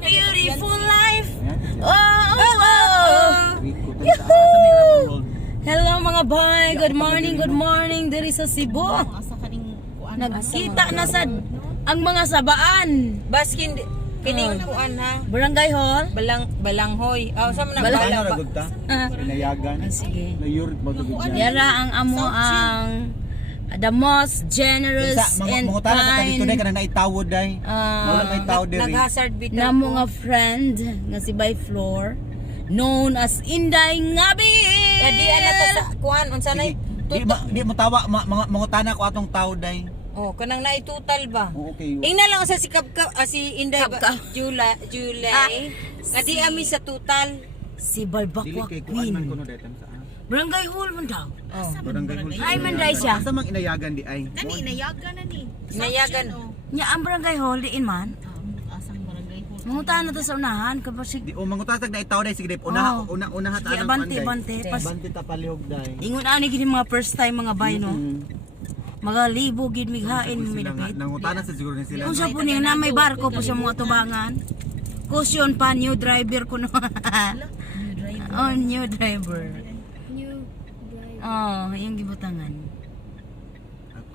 beautiful life. Oh, Ah, oh, oh. Yahoo! Hello mga bay, good morning. Diri sa Cebu. Nagkita na sa ang mga sabaan. Baskin kining kuan ha. Barangay Hall. Balanghoy. Sa man Balang- balang Ano ragod ta? Pinayagan. Sige. Layurit mo ragod dyan. Yara ang amo ang the most generous and Mga tala ka dito kind na ka na naitawod day. Wala may tawod diri. Naghazard bitaw. na mga friend nga si By Floor known as Inday Ngabi. Di ana ta sa kuan unsa nay? Di mo tawa mga tana ko atong tawod day. Oh, kanang naitutal ba? Okay. Ingna lang sa si si Inday Kapka. July. Nga di ami sa total. Si Dili Balbakwa kay kuan man Queen. kuno daytan sa. Barangay Hall man daw. Oh. Barangay Hall. Ay, man day siya. Asa mang inayagan di ay. Inayagan na ni. Nayagan. Nya ang Barangay Hall diin man. Asang barangay hall. Mangutan na to sa unahan kapag Di o mangutasag na itaw day sige day. Una ha Sige, abante. Bante ta palihog day. Ingon ani gid mga first time mga bay no. Mga libo gid mighain midapit. Nangutana sa siguro ni sila. Kung sa po niya na may barko po sa mga tubangan. Kusyon pa new driver ko no. Oh, new driver. Oh, yung gibutangan.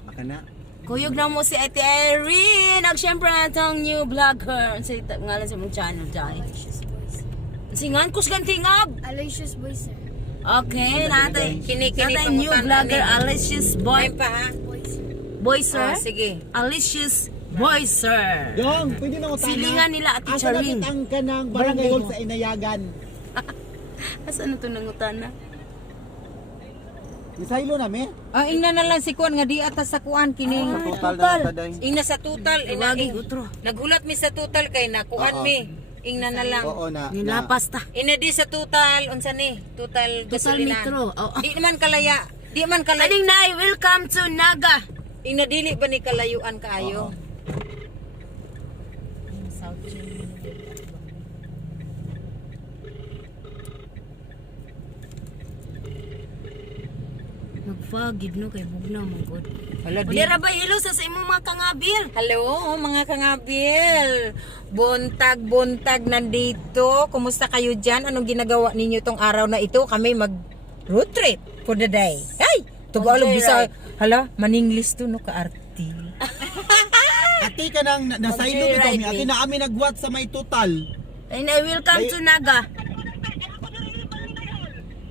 Aka na. Kuyog na mo si Ate Erin. Siyempre natong new vlogger. Sa ngalan sa mong channel dahil. Singan kus gantingab. Aloysius Boy, sir. Okay, natay. Kini Natay new vlogger Alicious Boy Boy. pa ha. Boy sir. Sige. Alicious Boy sir. Dong, pwede na utana. Silingan nila Ate Asa Charing. nakit ang kanang barangay hall sa inayagan. Asa na to nangutan na? Isaylo na me. Ingna na lang si kuan nga di ata sa kuan kining Total na taday. ingna sa total. Wagi utro. Nagulat mi sa total kay nakuan mi. Ingna na lang. Oo na. Nilapas ta. Ina di sa total unsa ni? Total Total gasolina. metro. Oh. Di man kalaya. Di man kalaya. Ading nay, welcome to Naga. Ina dili ba ni kalayuan kaayo? Magfagid no kay bugna man god. Hala di. Dira ba ilo sa imong mga kangabil? Hello mga kangabil. Buntag nandito. Kumusta kayo diyan? Anong ginagawa ninyo tong araw na ito? Kami mag road trip for the day. Hey, Tagalog bisa. Hala, maninglis to no kaarti. Ati ka nang nasaylo bitaw mi. Ati na kami nagwat sa may total. And I welcome to Naga.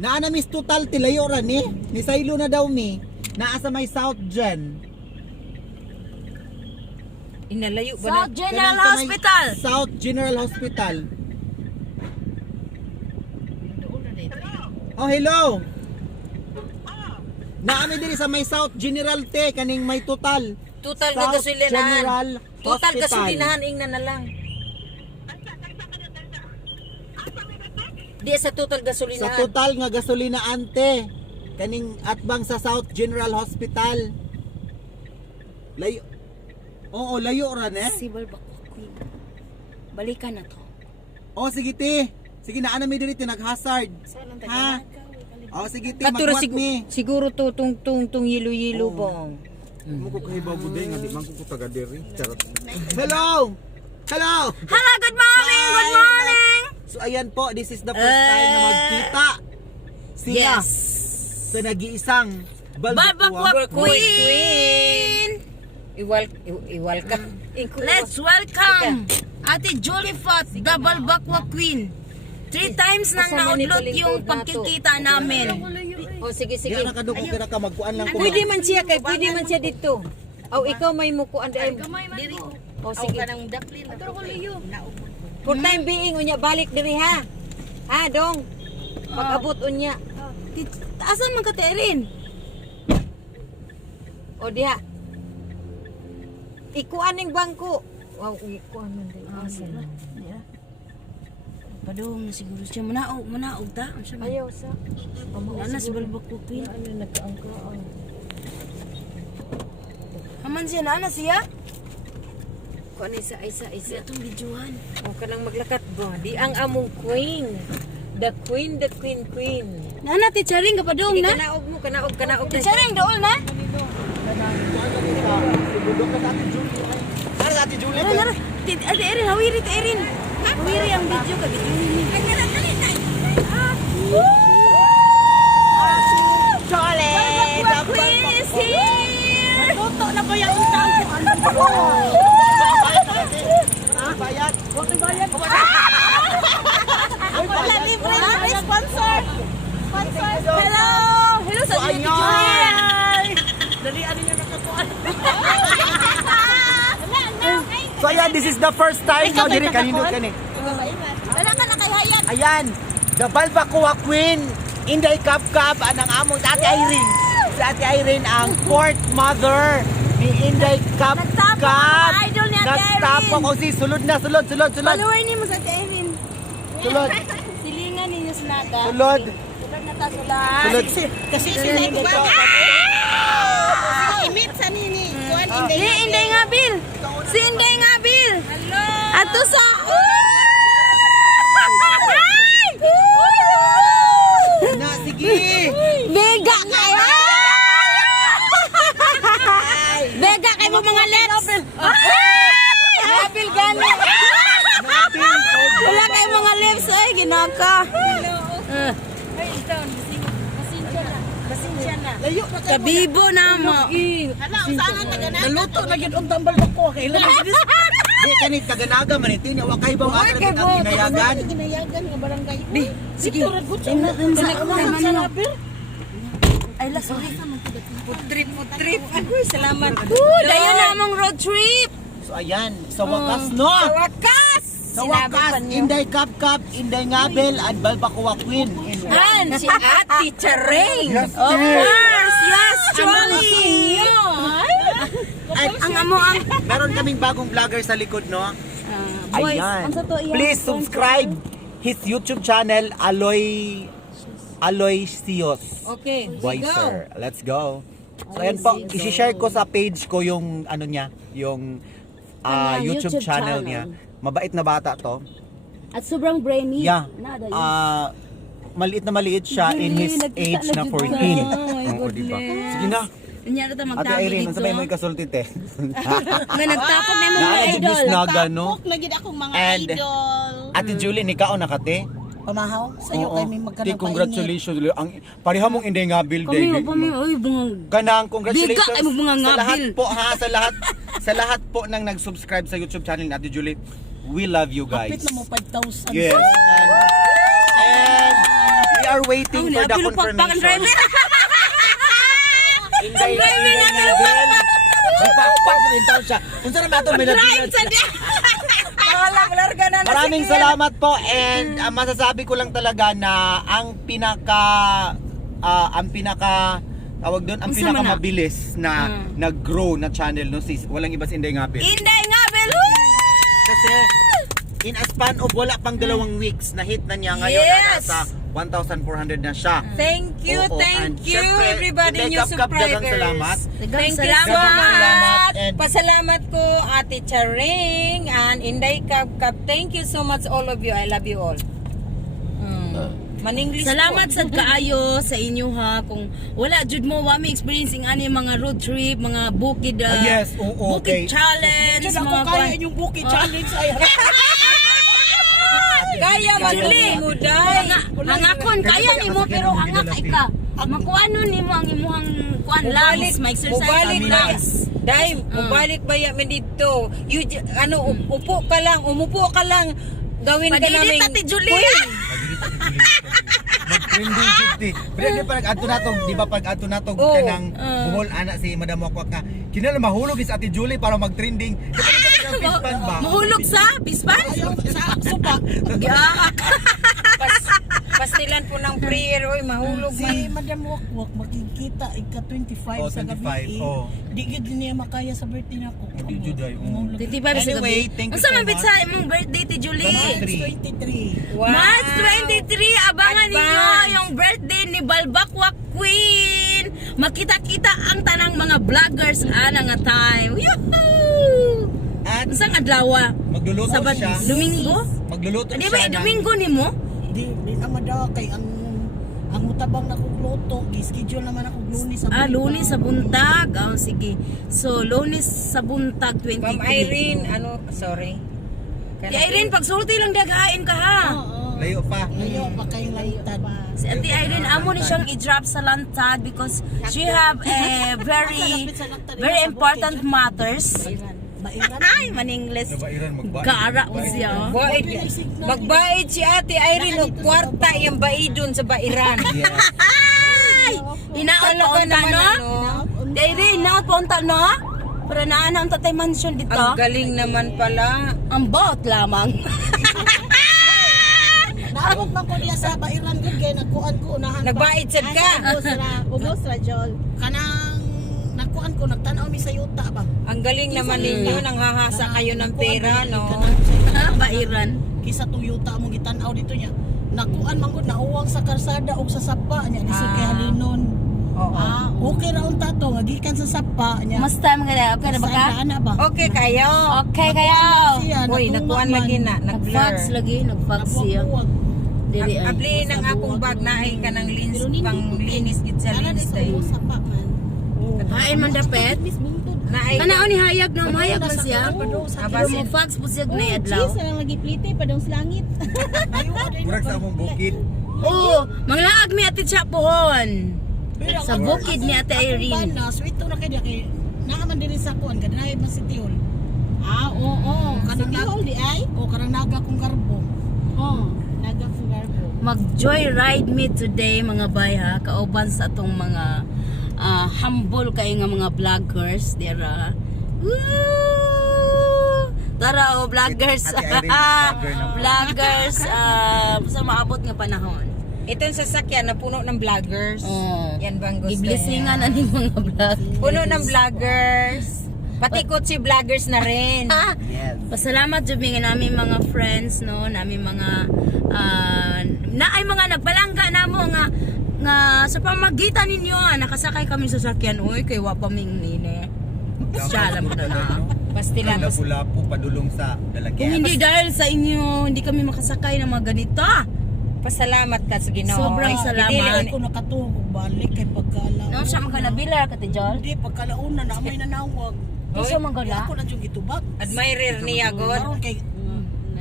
Naa na mis total tilayo ra ni. Ni saylo na daw mi. Naa sa may South Gen. Inalayo ba na? South General Kanang sa may Hospital. South General Hospital. Oh, hello. Naami diri sa may South General te kaning may total. Total nga South gasolinahan. General Total Hospital. gasolinahan ingna na lang. Di sa total Sa gasolinahan. total nga gasolina ante kaning atbang sa South General Hospital. Layo. Oo, layo ra ne. Si Balbakwa Queen. Balikan na to. Oh, sige ti. Sige na ana mi diri ti nag-hazard. Ha? Oh, sige ti Katuro magwat mi. siguro to tung yilo-yilo Oo. bong. Mo ko kahibaw buday nga di man ko taga diri. Charot. Hello. Hello. Hello, good morning. Good morning. So ayan po, this is the first time na magkita sila Yes. sa nag-iisang Balbakwa Balbakwa. Queen. I-welcome. Let's welcome Ate Julie Fat, the Balbakwa Queen. 3 times nang Kasama ni naudlot yung Palingkod pagkikita namin. Oh, sige. Kaya nakaduko kira ka magkuan lang ko. Pwede man siya dito. Aw ikaw may mukuan dai. Diri. Oh, sige. Kanang daplin. Ato ko layo. For time being unya balik diri ha. Ha, dong. Pag-abot unya. Asan man ka Terin? O diha. Ikuan ning bangko. Wow, ikuan man dai. Sila. Padung na siguro siya manaog ta. Ayaw sa. Ana si Balbakwa Queen. Ano nagkaangkaan. Haman siya na siya. Kuan isa. Isa atong videohan. O kanang maglakat ba? Di ang among queen. The queen. Nana ti Charing ka padung na. Kanaog. Ti Charing dool na. Budok na sa Ate Julie. Ano sa Ate Julie? Nara. Ti Erin hawiri ti Erin. Wiri ang video ka, video ni. Chole! Queen is here! Luto na ko yung utang ko. Bayad! Wala libre sponsor. Sponsor. Hello! Hello sa Ayun. Julian! Dalian niyo na kapuan. So ayan, this is the first time na diri kanino kani. Wala ka na kay Hayat. Ayan, the Balbacoa Queen, Inday Kapkap, anang among Ate Irene. Si Ate Irene ang fourth mother ni Inday Kapkap. Nagtapok ang idol ni Ate Nagtapok. Irene. O si, sulod na, sulod. Follower ni mo sa Kevin. Sulod, Silingan ninyo sa naga. sulod. Sulod na ta sulat. Sulod. Kasi sila yung imit sa nini. Kuan Si Inday nga, Bill. Si Inday nga, Bill. Hello. Ato sa... Na, sige. Bega kayo! Bega kayo mo mga lips! Nabil gani! Wala kayo mga lips ay ginaka. Layo na Kabibo na mo. Hala, usahan na ganun. Naluto na yun ang tambal ko. Kailan na sinis? Di, kanit kaganaga man ito. Wakay bang aga na ang hinayagan. Ginayagan ng barangay. Sige. Ay, la, sorry. Trip. Agoy, salamat. Dayon na mong road trip. So ayan, sa wakas no. Sa wakas! Sa wakas, Inday Kapkap, Inday Ngabel, at Balbacoa Queen. Han, si Ate Charing. Yes, Of course, yes, truly. Ang amo ang... Meron kaming bagong vlogger sa likod, no? Boys, Ayan. ang sa to iya. Please subscribe his YouTube channel, Aloysius Okay, Voicer. Let's go. So ayan po, isi-share ko sa page ko yung ano niya, yung YouTube channel niya. Mabait na bata to. At sobrang brainy. Yeah. Nada yun. Maliit na maliit siya in his age na 14. Oo, diba? Sige na. Nangyari ito Ate magtabi Irene, dito. sabay mo ikasulti te. May nagtapon na yung mga Naana idol. jud naga no. Tapok na gid akong mga And idol. Ate Julie, ni kao nakate? Pamahaw sa'yo Oo. kay may magkanang Di, congratulations. Ang pareha mong Inday Ngabil day. Kami, uy, bungang... Kanang congratulations Biga, ay, mga sa lahat ngabil. po ha, sa lahat po nang nag-subscribe sa YouTube channel ni Ate Julie. We love you guys. Kapit na mo 5,000. Yes. And we are waiting for the confirmation. Inday Ngabil. Magpakpak rin taon siya. Kung saan naman ito, may nabinat siya. larga na Maraming salamat po and masasabi ko lang talaga na ang pinaka tawag doon, ang Unsa pinaka man na? mabilis na nag-grow na channel no sis, walang iba si Inday Ngabel. Inday nga, Bel! Kasi in a span of wala pang 2 weeks na hit na niya ngayon Yes! nasa 1,400 na siya. Thank you, Oo, and thank you syempre, everybody Inday new Kapkap, daghang subscribers. salamat. Thank you Salamat. so Daghang salamat much. and- Pasalamat ko Ate Charing and Inday Kapkap. Thank you so much all of you. I love you all. Maninglis Salamat po. sa kaayo sa inyo ha. Kung wala jud mo wa mi experiencing ani mga road trip, mga bukid Yes, oo, bukid okay. challenge, Diyan ako mga kaya kwan- yung bukid challenge ay. Kaya mo Kaya mo day. Hangakon kaya nimo pero hangak ka. Makuano nimo ang imuhang kuan lungs, ma-exercise Mubalik ang na. lungs. Dahil, mubalik ba yan dito? Umupo ka lang. Gawin ka namin. Padidit Ate Julie. Mag-trending shit eh. Pero di pa nag-adto natog, di ba pag adto natog Oo. kanang buhol ana si Madam Wakwak ka. Kinala mahulog is Ate Julie para mag-trending. Di ba nito yung pispan ba? Mahulog sa bispan? Sa supa. Giaak. Pastilan po ng prayer. Oy, mahulog man. Si Madam Wakwak makikita ika 25 Oh, sa 25, gabi. oh. Di gid niya makaya sa birthday nako. Di jud ay. Titiba sa Anyway, gabi. thank you Unsa so man bit much. sa imong birthday ti Julie? March 23. Wow. March 23, abangan ninyo Advance. yung birthday ni Balbacoa Queen. Makita-kita ang tanang mga vloggers ana nga time. Yuhuu! At Unsang adlaw? magluluto Sabad, siya. Domingo? Magluluto Di siya ba ng- Domingo nimo? Di na madaw kay ang mutabang na kog loto, gi-schedule naman ako Lunes sa buntag. Lunes sa buntag. Oh, sige. So, Lunes sa buntag 23. Ma'am Irene, sorry. Ate Irene, pagsulti lang daghain ka ha. Layo pa. Layo pa kayong lantad. Si Ate Irene, amo ni siyang i-drop sa lantad because she have a very important matters. Bairan. Ay, man-English. Gara mo siya. Magbayad si Ate Irene og kwarta yung baidon sa bairan. Ay! Inaot pa unta, no? Ate Irene, inaot pa unta, no? Para naan ang tatay mansion dito. Ang galing naman pala. Ang bot lamang. Naabot man ko niya sa Bairan gud kay nagkuan ko unahan. Nagbayad sad ka. Ubos ra Jol. Kanang nagkuan ko nagtan-aw mi sa yuta ba. Ang galing naman ninyo, nang hahasa kayo ng pera, no? Bairan. Kisa tong yuta mo gitan-aw dito niya. Nakuan man gud nauwang sa karsada ug sa sapa niya lisod kay halinon. Oo. Okay ra unta to nga gikan sa sapa niya. Mas time nga na. Okay na ba ka? Sa ana ba? Okay kayo. Okay kayo. Uy, nakuan lagi na, Nag-fax nag-blur. lagi. Nag-fax siya. Dili ay. Abli ng akong bag na ay ka ng lins, pang linis gid sa lins day. Hain man dapet. Na ay Kanao ni hayag na hayag man siya. Aba, Pero mo fax po siya na adlaw. lang lagi plite pa dong langit. Murag sa among bukid. Oo, manglaag mi ati siya pohon. Sa bukid ni Ate Irene. Na sweet to na kay dia kay naaman diri sa kuan kadnay man si Tiol. Oo. Kanang Sige, hold di ay. O karang naga kong garbo. Naga kong garbo. Mag-joyride me today mga bay ha. Kauban sa atong mga humble kayo nga mga vloggers. Dira. Woo! Tara o vloggers. Ate Irene, vlogger na. Vloggers sa maabot nga panahon. itong sasakyan na puno ng vloggers. Oh. Yan bang gusto Giblisingan niya? na ni mga vlog. Puno ng vloggers. Pati kotse vloggers na rin. Yes. Pasalamat jud mi nga namin mga friends no, namin mga na ay mga nagbalangga namo nga sa pamagitan ninyo nakasakay kami sa sasakyan oy kay wa pa ming nini. Siya alam mo na. Pastila. Lapu-lapu padulong sa Kung lalagyan. hindi dahil sa inyo, hindi kami makasakay ng mga ganito. Pasalamat ka sa Ginoo. Sobrang Ay, salamat. dili- Ay ko nakatuog balik kay pagkalaon. No, siya magkanabilar ka Tijol. Hindi pagkalaon na may nanawag. Gusto man Kaya gala. ako na yung gitubag. Admirer niya god. Karon kay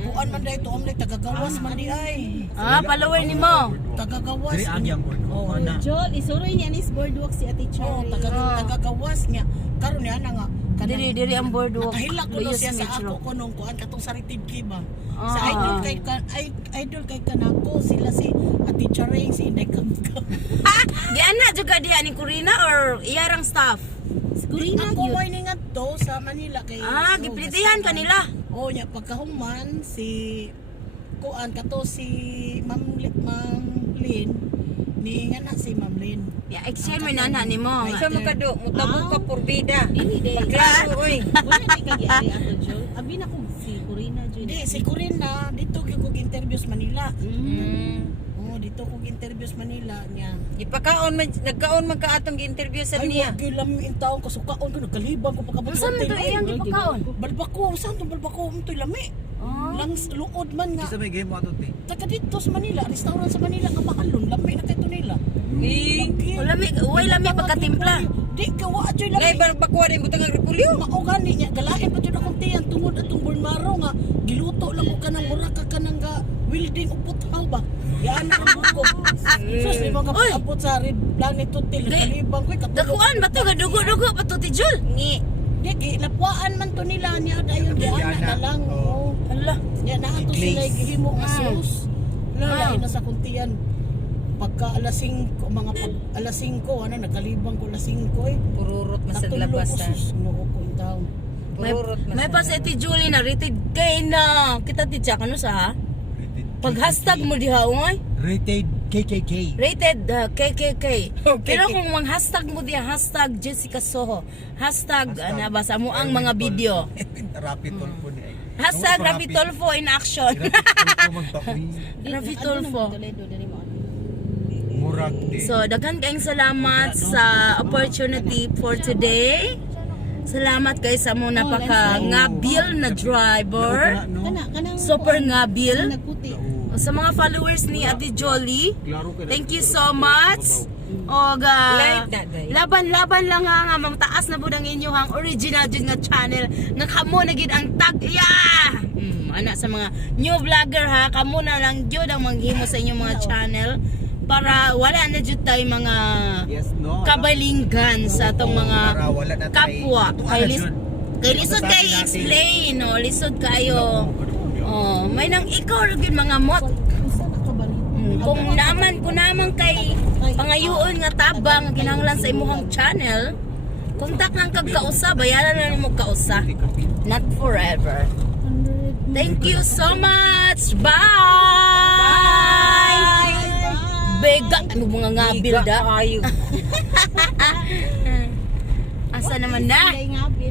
buan man dahito amlay tagagawas man di ay. Follower ni mo. Tagagawas. Diri ang yang Oh, na. Joel, isuroy niya ni boardwalk si Ate Oh, Cherry. tagagawas niya. Karon niya na nga. Diri ang boardwalk. Nakahilak ko no Luyos siya sa Metro. ako ko nung kuan katong sa Ritid Kiba. Sa Ah. idol kay kanako sila si Ate Charing si Inday Kamka. Di ana juga diha ni Corina or iyarang staff. Sigurina Ako yun. mo iningat to sa Manila kay Giplitihan kanila. Oh, nya pagkahuman si kuan kato si Ma'am Lin ni nga na si Ma'am Lin. Ya, exchange mo nana ni mo. Sa makado, mutabog ka porbida. Dili day. Klaro oy. Wala ni kagiari ato Joel. Abi na ko si Corina Joel. Di si Corina dito gyud ko interview sa Manila. Mm. Oh, dito ko interview sa Manila niya. Ipakaon man nagkaon man ka atong gi-interview sa Ay, niya. wag gyud lam in taon ko sukaon ko nagkalibang ko pagkabot Unsa man to iyang gipakaon? Balbako, saan to balbako mo to lami? Oh. Langs luod man nga. Isa may game mo ato ti. Taga dito sa Manila, restaurant sa Manila nga makalon, lami na kayo nila. Way lami pagkatimpla. Di ka wa adyoy Lay lami. bakwa din butang ang repulyo. Maugani niya, galain pa dyan akong tiyan tungod atong Bulmaro nga. Giluto lang ko kanang muraka kanang ga welding o puthaw ba? Yan ang buko. Sus, di mga Oy! kapot sa red planet hotel. Kalibang ko, katulog. Dakuan ba to gadugo-dugo pa to Tijol? Ngi. Di, lapuan man to nila niya. Dayon, di ana na lang. Oo. Hala. Yan, naato Glaze. sila gihimo nga sauce. Lalain Ah. na sa kuntian. Pagka alas 5, mga pag alas 5, ano, nagkalibang ko alas 5 eh. Pururot man sa Natulog labas ko, ha. sus, noo ko yung taon. Pururot man May sa pa si Ate Julie na rated kay na kita titya kano sa ha? Pag hashtag mo diha ungay. Rated KKK. Rated KKK. Pero kung mang hashtag mo diha hashtag Jessica Soho. Hashtag ano ba sa mo ang mga video. Rapid toll po ni ay. Hashtag Rafi Tolfo in action. Rapid toll po magtakni. Rafi Tolfo. Toledo dali mo. Murag ti. So, daghan kayong salamat sa opportunity for today. Salamat kay sa mo napaka ngabil na driver. Kanang Super ngabil. nagputi. Sa mga followers ni Ate Jolie, thank you so much. O Live na, day. laban-laban lang nga mataas na budang inyo hang original jud nga channel nga kamo na gid ang tag. Yeah! ana sa mga new vlogger ha, kamo na lang jud ang maghimo sa inyong mga channel para wala na jud tay mga Yes, no. kabalinggan sa atong mga Para wala na tayo- kapwa. Ito, Kay ano, lis- Jud? kay lisod kay Natin. explain, no, lisod kayo. Oh, may nang ikaw ra gyud mga mot. Unsa na ka balik? Kung naman kay pangayoon nga tabang kinahanglan sa imuhang channel, kontak lang kag kausa, bayaran na nimo kausa. Not forever. Thank you so much. Bye. Bega ano mga ngabil da. Ayo. Asa naman na? Kay nga, Bill.